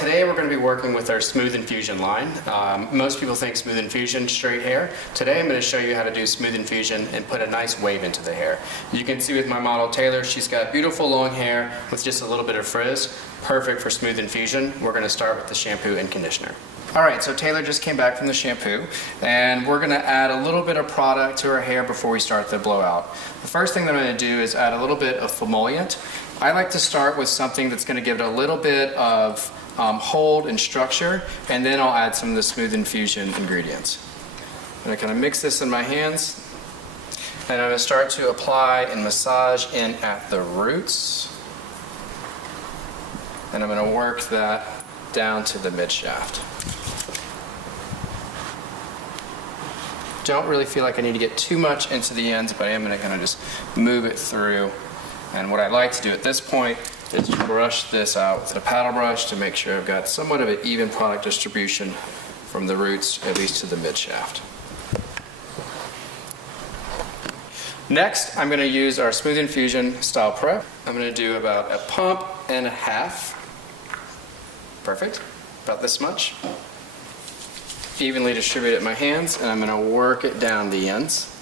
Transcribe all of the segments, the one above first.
Today we're going to be working with our Smooth Infusion line. Most people think Smooth Infusion, straight hair. Today I'm going to show you how to do Smooth Infusion and put a nice wave into the hair. You can see with my model Taylor, she's got beautiful long hair with just a little bit of frizz. Perfect for Smooth Infusion. We're going to start with the shampoo and conditioner. Alright, so Taylor just came back from the shampoo, and we're going to add a little bit of product to her hair before we start the blowout. The first thing that I'm going to do is add a little bit of emollient. I like to start with something that's going to give it a little bit of hold and structure, and then I'll add some of the Smooth Infusion ingredients. I'm going to kind of mix this in my hands, and I'm going to start to apply and massage in at the roots, and I'm going to work that down to the mid shaft. Don't really feel like I need to get too much into the ends, but I am going to kind of just move it through. And what I like to do at this point is brush this out with a paddle brush to make sure I've got somewhat of an even product distribution from the roots at least to the mid shaft. Next, I'm going to use our Smooth Infusion Style Prep. I'm going to do about a pump and a half. Perfect. About this much. Evenly distribute it in my hands, and I'm going to work it down the ends.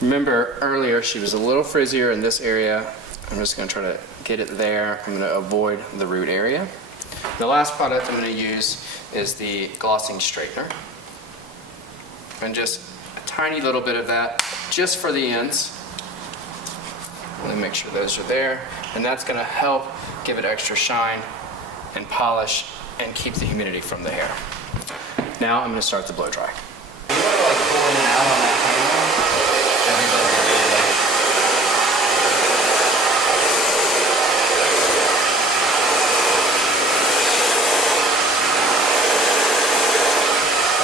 Remember earlier she was a little frizzier in this area. I'm just going to try to get it there. I'm going to avoid the root area. The last product I'm going to use is the glossing straightener. And just a tiny little bit of that just for the ends. Let me make sure those are there. And that's going to help give it extra shine and polish and keep the humidity from the hair. Now I'm going to start the blow dry. You want to like pull in and out on that camera?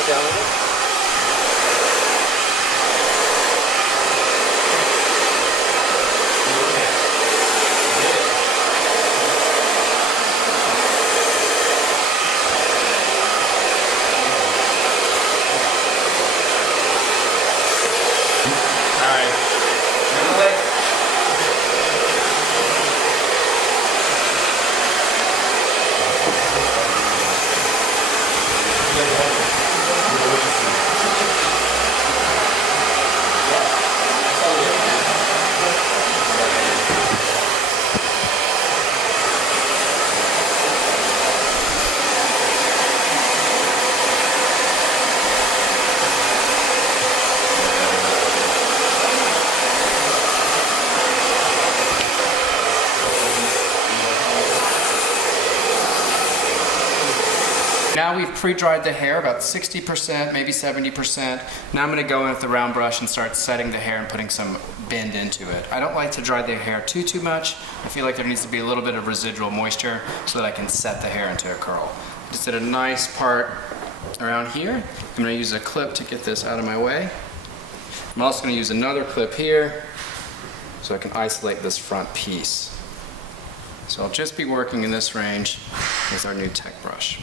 Down with it. Now we've pre-dried the hair about 60%, maybe 70%. Now I'm going to go in with the round brush and start setting the hair and putting some bend into it. I don't like to dry the hair too much. I feel like there needs to be a little bit of residual moisture so that I can set the hair into a curl. Just did a nice part around here. I'm going to use a clip to get this out of my way. I'm also going to use another clip here so I can isolate this front piece. So I'll just be working in this range with our new tech brush.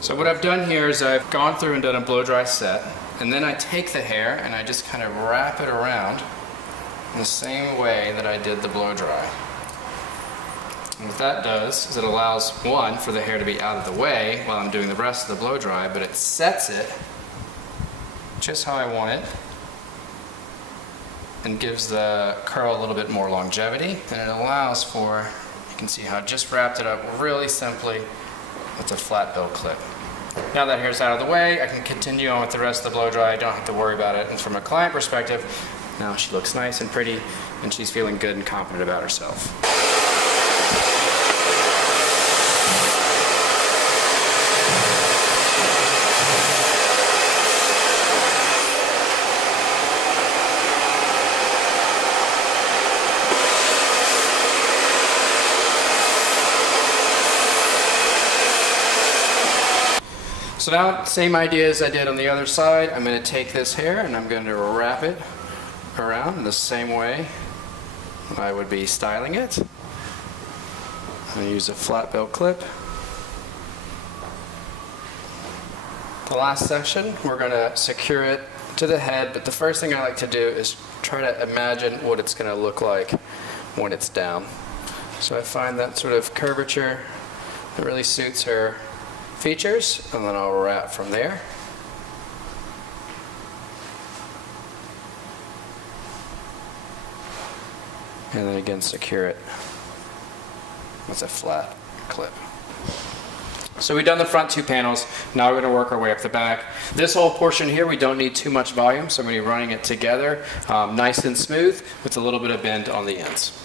So what I've done here is I've gone through and done a blow dry set, and then I take the hair and I just kind of wrap it around in the same way that I did the blow dry. And what that does is it allows, one, for the hair to be out of the way while I'm doing the rest of the blow dry, but it sets it just how I want it and gives the curl a little bit more longevity, and it allows for, you can see how I just wrapped it up really simply with a flat bill clip. Now that hair's out of the way, I can continue on with the rest of the blow dry. I don't have to worry about it. And from a client perspective, now she looks nice and pretty, and she's feeling good and confident about herself. So now, same idea as I did on the other side. I'm going to take this hair and I'm going to wrap it around in the same way I would be styling it. I'm going to use a flat belt clip. The last section, we're going to secure it to the head, but the first thing I like to do is try to imagine what it's going to look like when it's down. So I find that sort of curvature that really suits her features, and then I'll wrap from there. And then again secure it with a flat clip. So we've done the front two panels. Now we're going to work our way up the back. This whole portion here, we don't need too much volume, so I'm going to be running it together nice and smooth with a little bit of bend on the ends.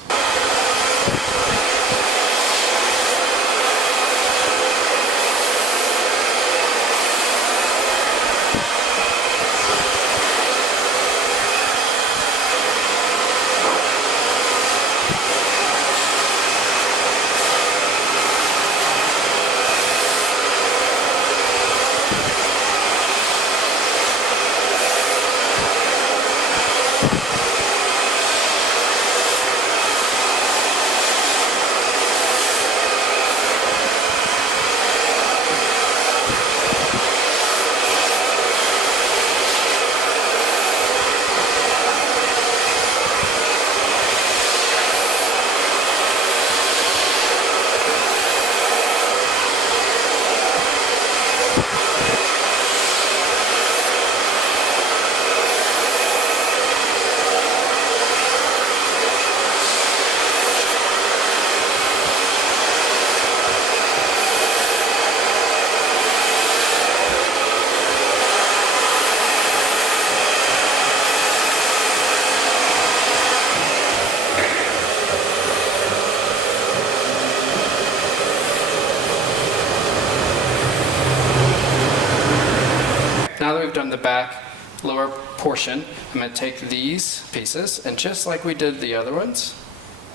Now that we've done the back lower portion, I'm going to take these pieces, and just like we did the other ones,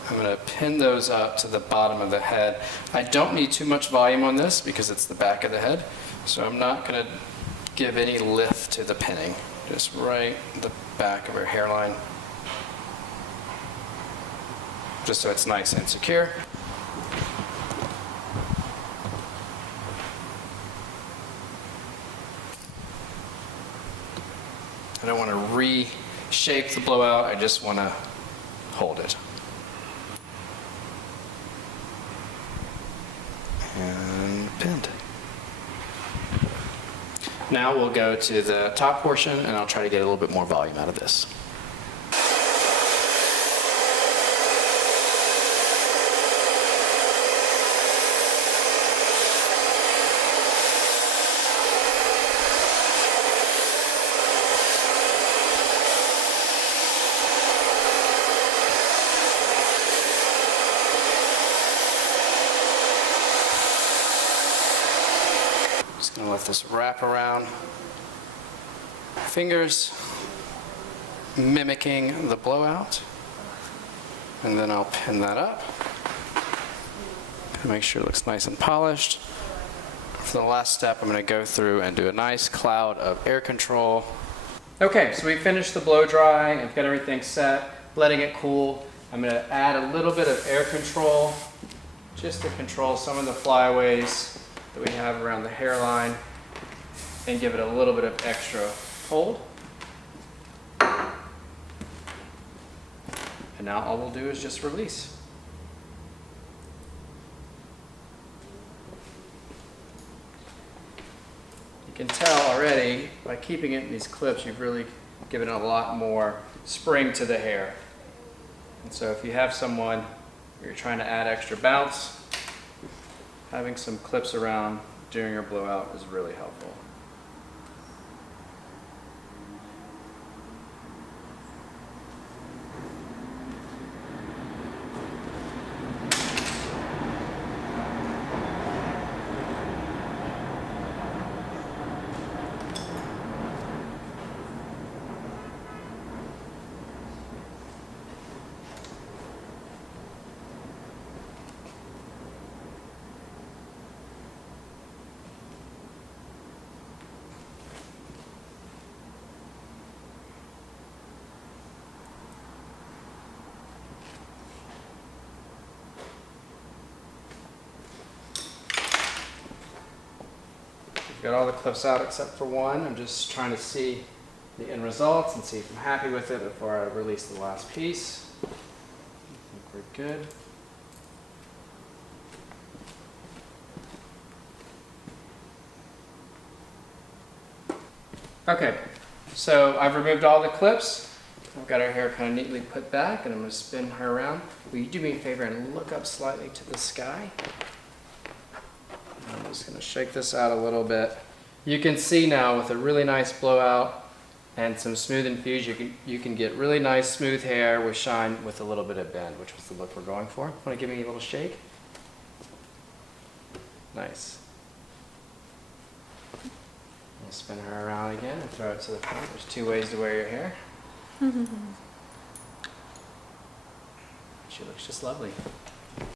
I'm going to pin those up to the bottom of the head. I don't need too much volume on this because it's the back of the head, so I'm not going to give any lift to the pinning. Just right the back of her hairline, just so it's nice and secure. I don't want to reshape the blowout, I just want to hold it. And pinned. Now we'll go to the top portion and I'll try to get a little bit more volume out of this. Just going to let this wrap around. Fingers mimicking the blowout. And then I'll pin that up. Make sure it looks nice and polished. For the last step, I'm going to go through and do a nice cloud of air control. Okay, so we finished the blow dry and got everything set, letting it cool. I'm going to add a little bit of air control just to control some of the flyaways that we have around the hairline and give it a little bit of extra hold. And now all we'll do is just release. You can tell already by keeping it in these clips, you've really given a lot more spring to the hair. And so if you have someone where you're trying to add extra bounce, having some clips around during your blowout is really helpful. Got all the clips out except for one. I'm just trying to see the end results and see if I'm happy with it before I release the last piece. I think we're good. Okay, so I've removed all the clips. I've got her hair kind of neatly put back, and I'm going to spin her around. Will you do me a favor and look up slightly to the sky? I'm just going to shake this out a little bit. You can see now with a really nice blowout and some smooth infusion, you can get really nice smooth hair with shine with a little bit of bend, which was the look we're going for. Want to give me a little shake? Nice. We'll spin her around again and throw it to the front. There's two ways to wear your hair. She looks just lovely.